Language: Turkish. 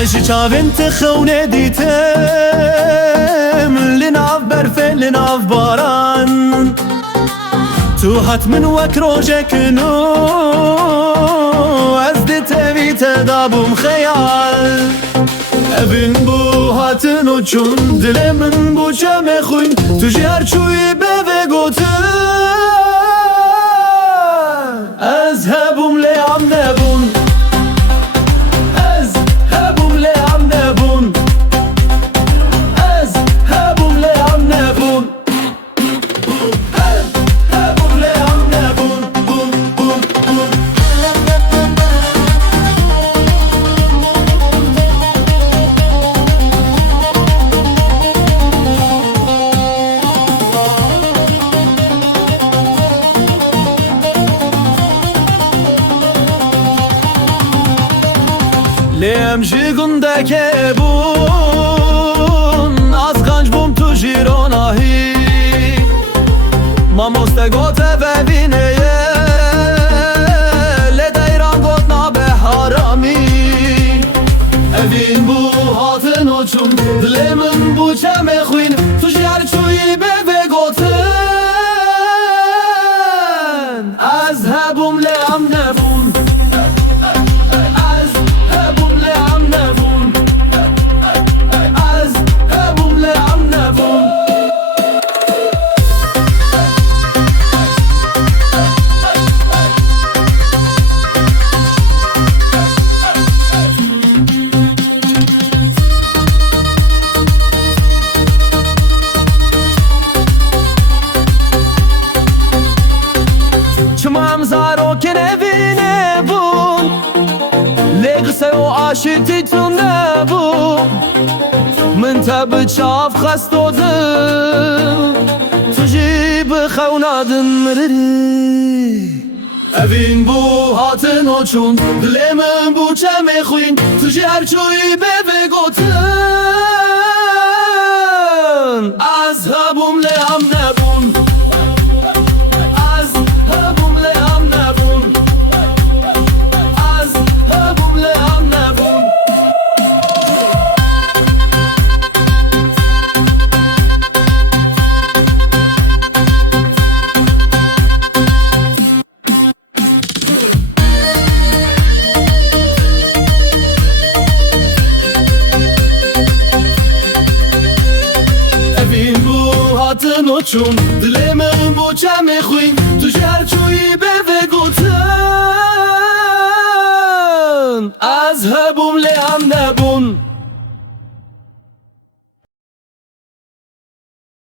اجي چاوین تخونه دیتم لناف برفه لناف باران تو حتمن وک روژکنو از دیتوی تدابم خیال evin bu hatın uçun dilemin bu çeme khuyn tu jar çuy beve gotun azhabum le am nebun azhabum le am nebun azhabum le am nebun azhabum le am nebun bum bum bum لیم جیگنده که بون از گنج بوم تو جیرانهی ما مستگوت ببینه لدیران گوت نابه حرامی evin bu hatın uçun dilemin bu çeme khuyn tu jar çuy beve gotun azhabum le am nebun چمام زاروکن evine bun لقسه و عاشتی تو نبون من تب چاف خستودم تو جیب خونادن مرری evin bu hatın uçun dilemin bu çeme khuyn tu jar çuy beve gotun azhabum le am nebun hatın uçun dilemin bu çeme khuyn tu jar çuy beve gotun azhabum le am nebun